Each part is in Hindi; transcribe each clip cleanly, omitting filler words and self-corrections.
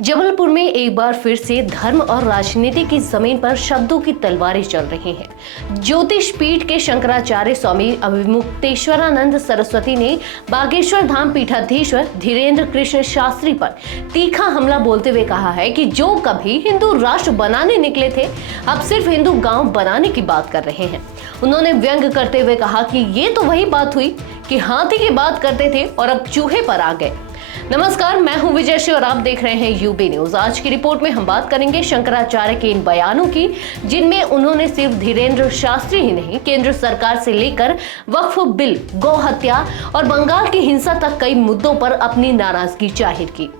जबलपुर में एक बार फिर से धर्म और राजनीति की जमीन पर शब्दों की तलवारें चल रही हैं। ज्योतिष पीठ के शंकराचार्य स्वामी अभिमुक्तेश्वरानंद सरस्वती ने बागेश्वर धाम पीठाधीश्वर धीरेन्द्र कृष्ण शास्त्री पर तीखा हमला बोलते हुए कहा है कि जो कभी हिंदू राष्ट्र बनाने निकले थे, अब सिर्फ हिंदू गांव बनाने की बात कर रहे हैं। उन्होंने व्यंग करते हुए कहा कि ये तो वही बात हुई कि हाथी की बात करते थे और अब चूहे पर आ गए। नमस्कार, मैं हूं विजयश्री और आप देख रहे हैं यूबी न्यूज। आज की रिपोर्ट में हम बात करेंगे शंकराचार्य के इन बयानों की, जिनमें उन्होंने सिर्फ धीरेन्द्र शास्त्री ही नहीं, केंद्र सरकार से लेकर वक्फ बिल, गौ हत्या और बंगाल की हिंसा तक कई मुद्दों पर अपनी नाराजगी जाहिर की।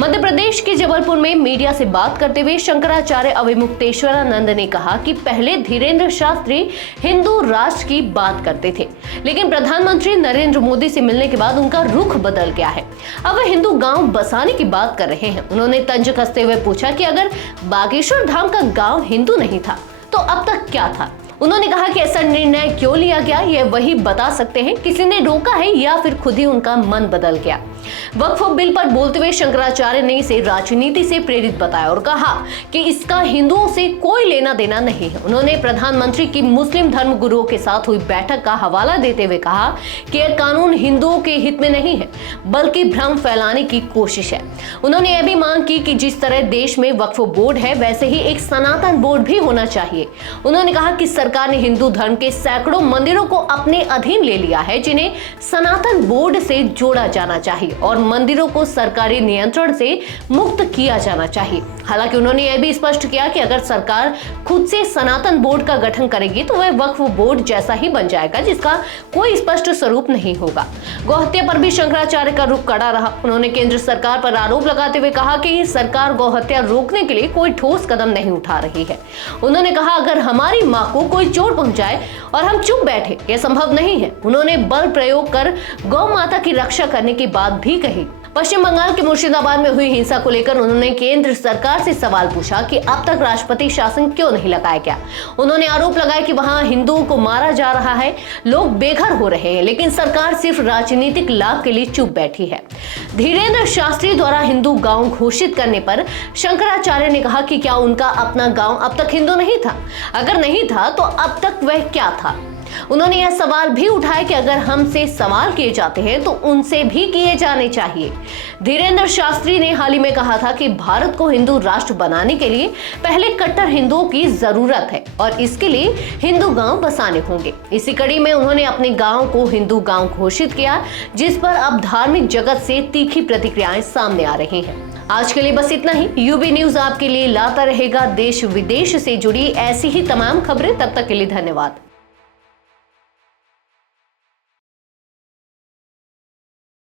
मध्य प्रदेश के जबलपुर में मीडिया से बात करते हुए शंकराचार्य अभिमुक्तेश्वरानंद ने कहा कि पहले धीरेन्द्र शास्त्री हिंदू राष्ट्र की बात करते थे, लेकिन प्रधानमंत्री नरेंद्र मोदी से मिलने के बाद उनका रुख बदल गया है। अब वे हिंदू गांव बसाने की बात कर रहे हैं। उन्होंने तंज कसते हुए पूछा कि अगर बागेश्वर धाम का गांव हिंदू नहीं था तो अब तक क्या था। उन्होंने कहा कि ऐसा निर्णय क्यों लिया गया, यह वही बता सकते हैं, किसी ने रोका है या फिर खुद ही उनका मन बदल गया। वक्फ बिल पर बोलते हुए शंकराचार्य ने इसे राजनीति से प्रेरित बताया और कहा कि इसका हिंदुओं से कोई लेना देना नहीं है। उन्होंने प्रधानमंत्री की मुस्लिम धर्म गुरुओं के साथ हुई बैठक का हवाला देते हुए कहा कि यह कानून हिंदुओं के हित में नहीं है, बल्कि भ्रम फैलाने की कोशिश है। उन्होंने यह भी मांग की कि जिस तरह देश में वक्फ बोर्ड है, वैसे ही एक सनातन बोर्ड भी होना चाहिए। उन्होंने कहा कि सरकार ने हिंदू धर्म के सैकड़ों मंदिरों को अपने अधीन ले लिया है, जिन्हें सनातन बोर्ड से जोड़ा जाना चाहिए और मंदिरों को सरकारी नियंत्रण से मुक्त किया जाना चाहिए। हालांकि उन्होंने यह भी स्पष्ट किया कि अगर सरकार खुद से सनातन बोर्ड का गठन करेगी तो वह वक्फ बोर्ड जैसा ही बन जाएगा, जिसका कोई स्पष्ट स्वरूप नहीं होगा। गौहत्या पर भी शंकराचार्य का रुख कड़ा रहा। उन्होंने केंद्र सरकार पर आरोप लगाते हुए कहा कि सरकार गौहत्या रोकने के लिए कोई ठोस कदम नहीं उठा रही है। उन्होंने कहा, अगर हमारी मां को कोई चोट पहुंचाए और हम चुप बैठे, यह संभव नहीं है। उन्होंने बल प्रयोग कर गौ माता की रक्षा करने की बात भी कही। पश्चिम बंगाल के मुर्शिदाबाद में हुई हिंसा को लेकर उन्होंने केंद्र सरकार से सवाल पूछा कि अब तक राष्ट्रपति शासन क्यों नहीं लगाया गया। उन्होंने आरोप लगाया कि वहां हिंदुओं को मारा जा रहा है, लोग बेघर हो रहे हैं, लेकिन सरकार सिर्फ राजनीतिक लाभ के लिए चुप बैठी है। धीरेन्द्र शास्त्री द्वारा हिंदू गांव घोषित करने पर शंकराचार्य ने कहा कि क्या उनका अपना गांव अब तक हिंदू नहीं था? अगर नहीं था तो अब तक वह क्या था? उन्होंने यह सवाल भी उठाया कि अगर हमसे सवाल किए जाते हैं तो उनसे भी किए जाने चाहिए। धीरेन्द्र शास्त्री ने हाल ही में कहा था कि भारत को हिंदू राष्ट्र बनाने के लिए पहले कट्टर हिंदुओं की जरूरत है और इसके लिए हिंदू गांव बसाने होंगे। इसी कड़ी में उन्होंने अपने गांव को हिंदू गांव घोषित किया, जिस पर अब धार्मिक जगत से तीखी प्रतिक्रियाएं सामने आ रही हैं। आज के लिए बस इतना ही। यूबी न्यूज आपके लिए लाता रहेगा देश विदेश से जुड़ी ऐसी ही तमाम खबरें। तब तक के लिए धन्यवाद।